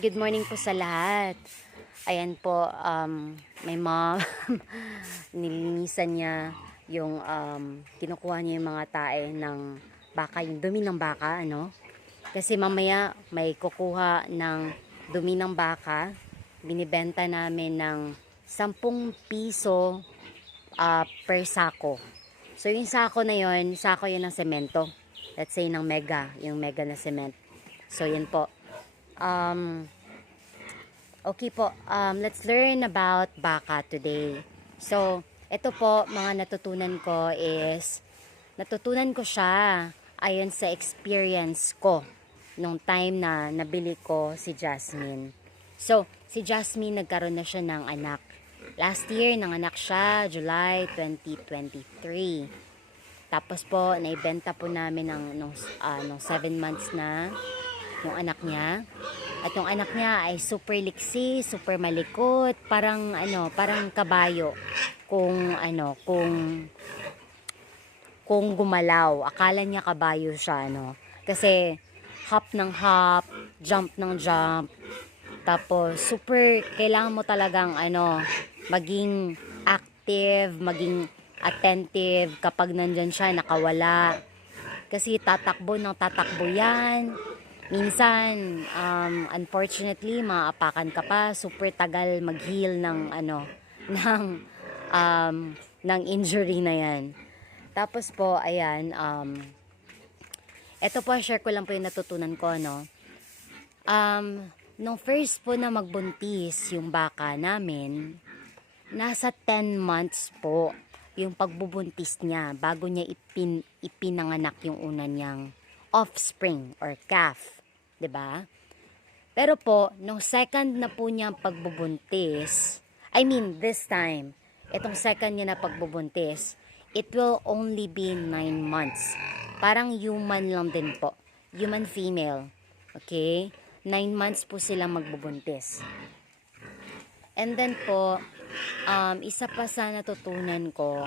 Good morning po sa lahat. Ayan po, may mom, nilinisan niya yung, kinukuha niya yung mga tae ng baka, yung dumi ng baka, ano. Kasi mamaya may kukuha ng dumi ng baka, binibenta namin ng 10 piso per sako. So yung sako na yun, sako yun ng semento. Let's say ng mega, yung mega na cement. So yun po. Okay po, let's learn about baka today. So, ito po, mga natutunan ko is, natutunan ko siya ayon sa experience ko nung time na nabili ko si Jasmine. So, si Jasmine nagkaroon na siya ng anak. Last year, nanganak siya, July 2023. Tapos po, naibenta po namin nung 7 months na yung anak niya. At yung anak niya ay super liksi, super malikot, parang kabayo. Kung gumalaw, akala niya kabayo siya, Kasi hop ng hop, jump ng jump. Tapos super kailangan mo talagang maging active, maging attentive kapag nandyan siya nakawala. Kasi tatakbo ng tatakbo yan. Minsan, unfortunately, maapakan ka pa, super tagal mag-heal ng, ng injury na yan. Tapos po, ayan, eto po, share ko lang po yung natutunan ko, nung first po na magbuntis yung baka namin, nasa 10 months po yung pagbubuntis niya bago niya ipinanganak yung una niyang offspring or calf. 'Di ba? Pero po, nung second na po niya pagbubuntis, this time, itong second niya na pagbubuntis, it will only be 9 months. Parang human lang din po. Human female. Okay? 9 months po silang magbubuntis. And then po, isa pa sa natutunan ko,